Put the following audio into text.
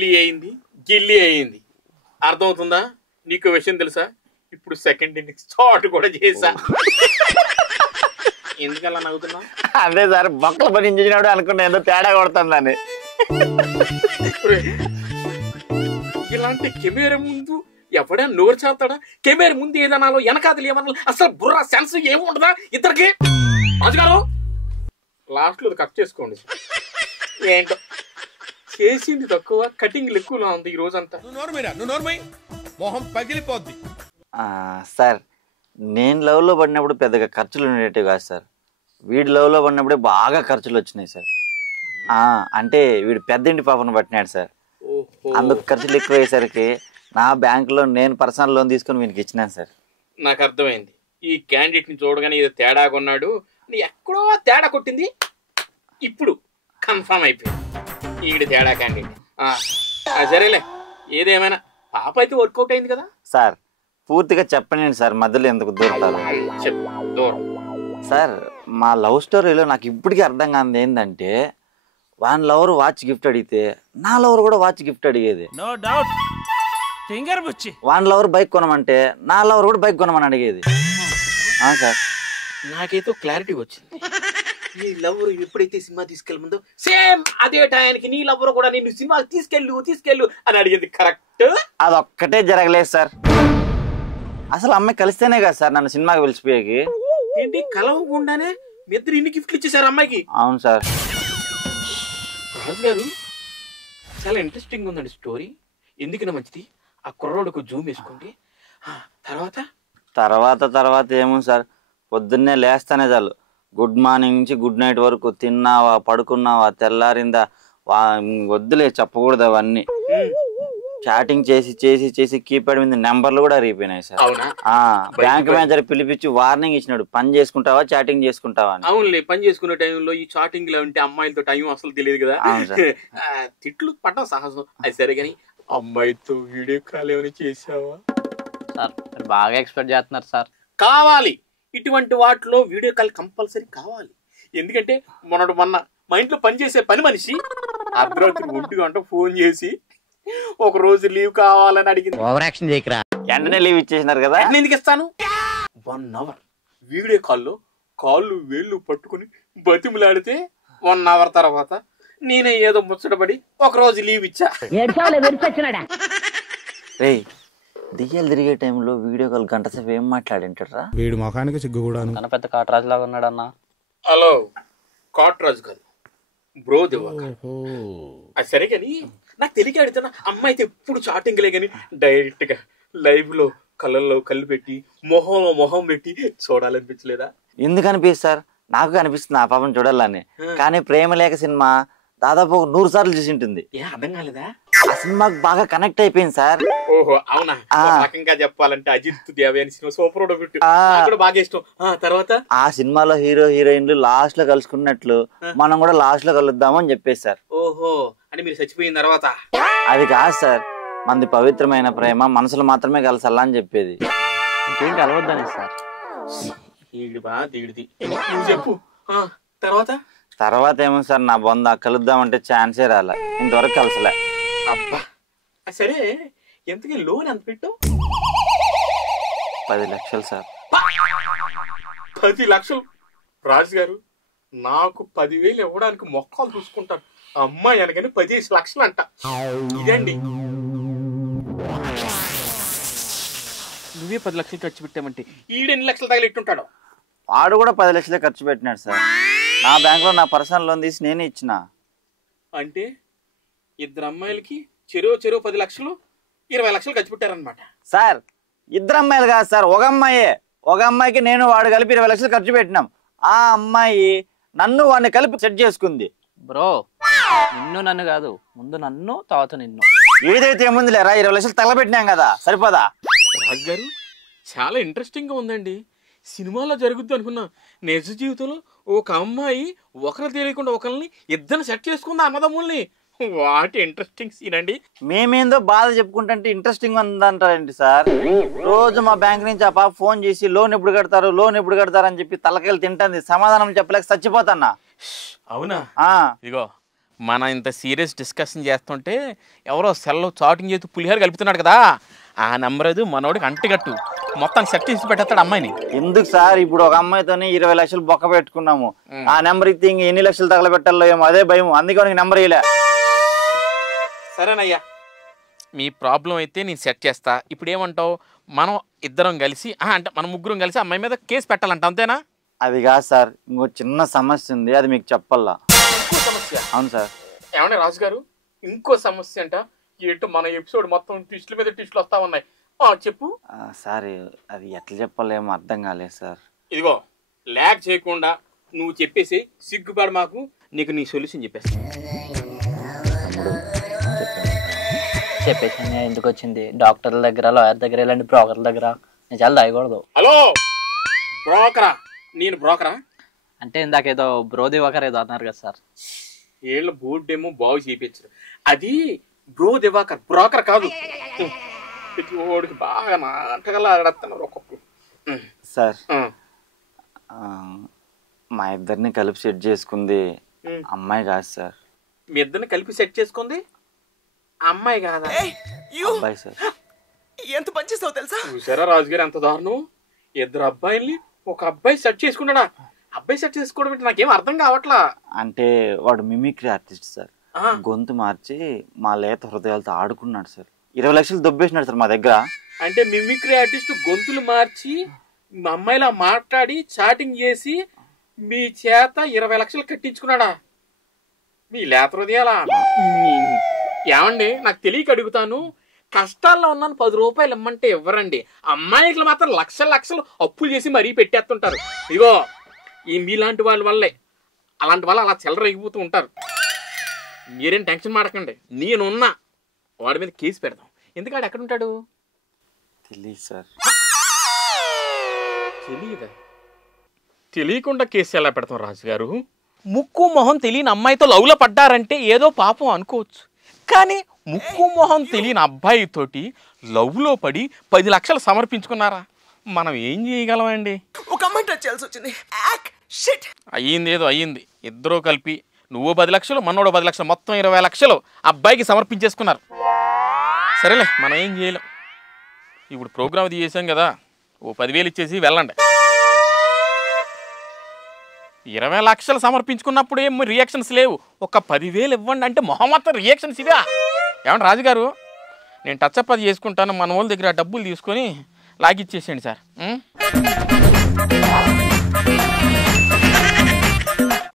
పెళ్లి అయింది, గిల్లి అయింది. అర్థమవుతుందా? నీకు విషయం తెలుసా? ఇప్పుడు సెకండ్ ఇన్నింగ్స్ స్టార్ట్ కూడా చేశా. ఎందుకలా నవ్వుతున్నా? అదే సార్ బొక్కల పని ఇంజినప్పుడు అనుకున్నా ఏదో తేడా కొడుతుందని. ఇలాంటి కెమెరా ముందు ఎవడైనా నోరు చేస్తాడా? కెమెరా ముందు ఏదనాలో వెనకాతలు ఏమన్నా అసలు బుర్ర సెన్స్ ఏమి ఉండదా ఇద్దరికి? రాజుగారు లాస్ట్ లో కట్ చేసుకోండి. ఏంటో చేసింది తక్కువ, కటింగ్ ఎక్కువలో ఉంది ఈ రోజంతా. మొహం పగిలిపోద్ది. సార్ నేను లవ్లో పడినప్పుడు పెద్దగా ఖర్చులు ఉండేటివి కాదు సార్. వీడి లవ్లో పడినప్పుడే బాగా ఖర్చులు వచ్చినాయి సార్. అంటే వీడు పెద్దింటి పాపను పట్టినాడు సార్. అందుకు ఖర్చులు ఎక్కువ అయ్యేసరికి నా బ్యాంకులో నేను పర్సనల్ లోన్ తీసుకుని వీనికి ఇచ్చినాను సార్. నాకు అర్థమైంది. ఈ క్యాండిడేట్ ని చూడగానే ఇది తేడా కొన్నాడు, ఎక్కడో తేడా కొట్టింది. ఇప్పుడు కన్ఫర్మ్ అయిపోయింది ఈడి తేడా క్యాండిడేట్. సరేలే, ఏదేమైనా పాప అయితే వర్కౌట్ అయింది కదా సార్. పూర్తిగా చెప్పండి సార్, మధ్యలో ఎందుకు దూరం దూరం. సార్ మా లవ్ స్టోరీలో నాకు ఇప్పటికీ అర్థం కానిది ఏంటంటే, వాన్ లవర్ వాచ్ గిఫ్ట్ అడిగితే నా లవర్ కూడా వాచ్ గిఫ్ట్ అడిగేది. వాన్ లవర్ బైక్ కొనమంటే నా లవర్ కూడా బైక్ కొనమని అడిగేది. సార్ నాకైతే క్లారిటీ వచ్చింది. నీ లవర్ ఎప్పుడైతే సినిమా తీసుకెళ్ళమందో సేమ్ అదే టైంకి నీ లవర్ కూడా నేను సినిమా తీసుకెళ్ళు అని అడిగింది. కరెక్ట్. అదొక్కటే జరగలేదు సార్. అసలు అమ్మాయి కలిస్తేనే కదా సార్ నన్ను సినిమాకి పిలిచిపోయేకి. ఏంటి కలవకుండానే మీ ఇద్దరు ఇన్ని గిఫ్ట్లు ఇచ్చేసారు అమ్మాయికి? అవును సార్. రాజు గారు చాలా ఇంట్రెస్టింగ్ ఉందండి స్టోరీ. ఎందుకన్నా మంచిది ఆ కుర్రోడుకు జూమ్ వేసుకోండి. తర్వాత ఏముంది సార్, పొద్దున్నే లేస్తానే చాలు గుడ్ మార్నింగ్ నుంచి గుడ్ నైట్ వరకు తిన్నావా, పడుకున్నావా, తెల్లారిందా, వద్దులే చెప్పకూడదు అవన్నీ. చాటింగ్ చేసి చేసి చేసి కీప్యాడ్ మీద నెంబర్లు కూడా అరిగిపోయినాయి సార్. బ్యాంక్ మేనేజర్ పిలిపించి వార్నింగ్ ఇచ్చినాడు, పని చేసుకుంటావా చాటింగ్ చేసుకుంటావా అని. అవునులే, పని చేసుకునే టైంలో ఈ చాటింగ్ లో ఉంటే అమ్మాయిలతో టైం అసలు తెలియదు కదా. తిట్లు పడ్డం సహజం. అది సరే కానీ అమ్మాయితో వీడియో కాల్ ఏమైనా చేసావా? సార్ బాగా ఎక్స్పెక్ట్ చేస్తున్నారు సార్. కావాలి, ఇటువంటి వాటిలో వీడియో కాల్ కంపల్సరీ కావాలి. ఎందుకంటే మొన్న మా ఇంట్లో పనిచేసే పని మనిషి అర్ధరాత్రి 1 గంట ఫోన్ చేసి ఒక రోజు లీవ్ కావాలని అడిగింది. ఓవరాక్షన్ చేయకరా, వెంటనే లీవ్ ఇచ్చేసినారు కదా. ఎందుకు ఇస్తాను? 1 అవర్ వీడియో కాల్లో కాళ్ళు వేళ్ళు పట్టుకుని బతిమలాడితే 1 అవర్ తర్వాత నేనే ఏదో ముచ్చటపడి ఒక రోజు లీవ్ ఇచ్చా. దియ్యాలు తిరిగే టైంలో వీడియో కాల్ గంట సేపు ఏం మాట్లాడింటారా? వీడు మొఖానికి సిగ్గు కూడా పెద్ద కాటరాజు లాగా ఉన్నాడు అన్న. హలో కాట్రాజు గారు, బ్రో దివాకర్. అది సరే కానీ నాకు తెలియక అడుగుతున్నా, అమ్మాయి అయితే ఎప్పుడు చాటింగ్లే కానీ డైరెక్ట్ గా లైవ్ లో కళ్ళల్లో కళ్ళు పెట్టి మొహంలో మొహం పెట్టి చూడాలనిపించలేదా? ఎందుకు అనిపిస్తుంది సార్? నాకు అనిపిస్తుంది ఆ పాపం చూడాలని. కానీ ప్రేమ లేఖ సినిమా దాదాపు 100 సార్లు చూసి ఉంటుంది. అర్థం కాలేదా? ఆ సినిమాకి బాగా కనెక్ట్ అయిపోయింది సార్. ఓహో అవునా? రకంగా చెప్పాలంటే అజిత్ దేవయాని సినిమా సూపర్ బాగా ఇష్టం. తర్వాత ఆ సినిమాలో హీరో హీరోయిన్లు లాస్ట్ లో కలుసుకున్నట్లు మనం కూడా లాస్ట్ లో కలుద్దాము అని చెప్పేసి సార్. ఓహో అంటే మీరు చచ్చిపోయిన తర్వాత? అది కాదు సార్, మనది పవిత్రమైన ప్రేమ మనసులో మాత్రమే కలసాలా అని చెప్పేది. ఇంకేం కలవద్దని సార్. చెప్పు తర్వాత ఏమో సార్, నా బొంద కలుద్దామంటే ఛాన్సే రాలే, ఇంతవరకు కలసలే. అబ్బా సరే, ఎంతకీ లోన్ ఎంత పెట్టావు? 10 లక్షలు సార్. 10 లక్షలు? రాజు గారు నాకు 10,000 ఇవ్వడానికి మొక్కలు చూసుకుంటాను, అమ్మాయి అనగానే 15 లక్షలు అంట. ఇదండి నువ్వే 10 లక్షలు ఖర్చు పెట్టామంటే ఈడు ఎన్ని లక్షలు తగిలిట్టుంటాడు? వాడు కూడా 10 లక్షలే ఖర్చు పెట్టినాడు సార్. నా బ్యాంక్ లో నా పర్సనల్ లోన్ తీసి నేనే ఇచ్చిన. అంటే 2 అమ్మాయిలకి చెరో 10 లక్షలు 20 లక్షలు ఖర్చు పెట్టారనమాట సార్. 2 అమ్మాయిలు కాదు సార్, ఒక అమ్మాయికి నేను వాడు కలిపి 20 లక్షలు ఖర్చు పెట్టినాం. ఆ అమ్మాయి నన్ను వాడిని కలిపి సెట్ చేసుకుంది. బ్రో నిన్ను నన్ను కాదు, ముందు నన్ను తర్వాత నిన్ను. ఏదైతే ఏముంది లేరా, 20 లక్షలు తగలబెట్టినాం కదా, సరిపోదా? రాజు గారు చాలా ఇంట్రెస్టింగ్ గా ఉందండి. సినిమాలో జరుగుద్ది అనుకున్నా, నిజ జీవితంలో ఒక అమ్మాయి ఒకరు తెలియకుండా ఒకరిని ఇద్దరు సెట్ చేసుకుందా అన్నదమ్ముల్ని. వాటి ఇంట్రెస్టింగ్ సీన్ అండి. మేమేందో బాధ చెప్పుకుంటే ఇంట్రెస్టింగ్ ఉందంటారండి సార్. రోజు మా బ్యాంక్ నుంచి ఆ పాప ఫోన్ చేసి లోన్ ఎప్పుడు కడతారు అని చెప్పి తలకాయలు తింటుంది. సమాధానం చెప్పలేక చచ్చిపోతాన్నా. అవునా? ఇదిగో మన ఇంత సీరియస్ డిస్కషన్ చేస్తుంటే ఎవరో సెల్లో చాటింగ్ చేస్తూ పులిహోర కలుపుతున్నాడు కదా, ఆ నెంబర్ అది మనోడికి అంటిగట్టు, మొత్తం సెట్ చేసి పెట్టేస్తాడు అమ్మాయిని. ఎందుకు సార్ ఇప్పుడు ఒక అమ్మాయితోని 20 లక్షలు బొక్క పెట్టుకున్నాము, ఆ నెంబర్ ఇస్తే ఇంక ఎన్ని లక్షలు తగలబెట్టాలో ఏమో అదే భయం, అందుకే నెంబర్ ఇలే. సరేనయ్యా, మీ ప్రాబ్లం అయితే నేను సెట్ చేస్తా. ఇప్పుడు ఏమంటావు, మనం ఇద్దరం కలిసి అంటే మనం ముగ్గురం కలిసి అమ్మాయి మీద కేసు పెట్టాలంట, అంతేనా? అది కాదు సార్, ఇంకో చిన్న సమస్య ఉంది, అది మీకు చెప్పాలా. ఇంకో సమస్య? అవును సార్. ఏమన్నా రాజు గారు, ఇంకో సమస్య అంట? ఏంటో మన ఎపిసోడ్ మొత్తం ట్విస్టుల మీద ట్విస్టులు వస్తా ఉన్నాయి, చెప్పు. సార్ అది ఎట్లా చెప్పాలేమో అర్థం కాలేదు సార్. ఇదిగో ల్యాగ్ చేయకుండా నువ్వు చెప్పేసి, సిగ్గుపడి మాకు, నీకు నీ సొల్యూషన్ చెప్పేస్తా. చెప్పేసి ఎందుకు వచ్చింది, డాక్టర్ల దగ్గర, లాయర్ దగ్గర, ఇలాంటి బ్రోకర్ల దగ్గర నిజాలు దాయకూడదు. హలో బ్రోకరా? నేను బ్రోకరా? అంటే ఇందాకేదో బ్రో దివాకర్ ఏదో అన్నారు కదా సార్. ఏళ్ళ బోర్డు ఏమో బాగు చేయించారు, అది బ్రో దివాకర్, బ్రోకర్ కాదు. ఓడికి బాగా నాటకలా ఆడేస్తున్నారు ఒక్కొక్కరు. సార్ మా ఇద్దరిని కలిపి సెట్ చేసుకుంది అమ్మాయి కాదు సార్. మీ ఇద్దరిని కలిపి సెట్ చేసుకుంది అమ్మాయి కాదా? అబ్బాయి సార్. ఎంత పని చేస్తావు తెలుసా? చూసారా రాజుగారు ఎంత దారుణం, ఇద్దరు అబ్బాయిల్ని ఒక అబ్బాయి సెట్ చేసుకున్నాడా? అబ్బాయి సెట్ చేసుకోవడం అంటే నాకేం అర్థం కావట్లా. అంటే వాడు మిమిక్రీ ఆర్టిస్ట్ సార్, గొంతు మార్చి మా లేత హృదయాలతో ఆడుకున్నాడు సార్. 20 లక్షలు దొబ్బేసినాడు సార్ మా దగ్గర. అంటే మిమిక్రీ ఆర్టిస్ట్ గొంతులు మార్చి మా అమ్మాయిలా మాట్లాడి చాటింగ్ చేసి మీ చేత 20 లక్షలు కట్టించుకున్నాడా? మీ లేత హృదయాలా? ఏమండి, నాకు తెలియక అడుగుతాను, కష్టాల్లో ఉన్నాను 10 రూపాయలు ఇమ్మంటే ఇవ్వరండి, అమ్మాయిలు మాత్రం లక్షలు లక్షలు అప్పులు చేసి మరీ పెట్టేస్తుంటారు. ఇదిగో ఈ మీలాంటి వాళ్ళ వల్లే అలాంటి వాళ్ళు అలా చెలరేగిపోతూ ఉంటారు. మీరేం టెన్షన్ మాడకండి, నేనున్నా, వాడి మీద కేసు పెడదాం. ఎందుకంటే ఎక్కడ ఉంటాడు తెలియదు సార్. తెలియదా? తెలియకుండా కేసు ఎలా పెడతాం రాజుగారు? ముక్కు మొహం తెలియని అమ్మాయితో లవ్లో పడ్డారంటే ఏదో పాపం అనుకోవచ్చు, కానీ ముక్కు మొహం తెలియని అబ్బాయితోటి లవ్లో పడి 10 లక్షలు సమర్పించుకున్నారా? మనం ఏం చేయగలమండి? ఒక అమ్మాయి టచ్ చేయాల్సి వచ్చింది. అయ్యింది, ఏదో అయ్యింది. ఇద్దరూ కలిపి నువ్వు 10 లక్షలు, మనోడు 10 లక్షలు, మొత్తం 20 లక్షలు అబ్బాయికి సమర్పించేసుకున్నారు. సరేలే, మనం ఏం చేయలేం. ఇప్పుడు ప్రోగ్రామ్ అది చేసాం కదా, ఓ 10,000 ఇచ్చేసి వెళ్ళండి. 20 లక్షలు సమర్పించుకున్నప్పుడు ఏం రియాక్షన్స్ లేవు, ఒక 10,000 ఇవ్వండి అంటే మొహమ్మద్ రియాక్షన్స్ ఇవా? ఏమంటే రాజుగారు, నేను టచ్అప్ అది చేసుకుంటాను, మన వాళ్ళ దగ్గర డబ్బులు తీసుకొని లాగిచ్చేసేయండి సార్.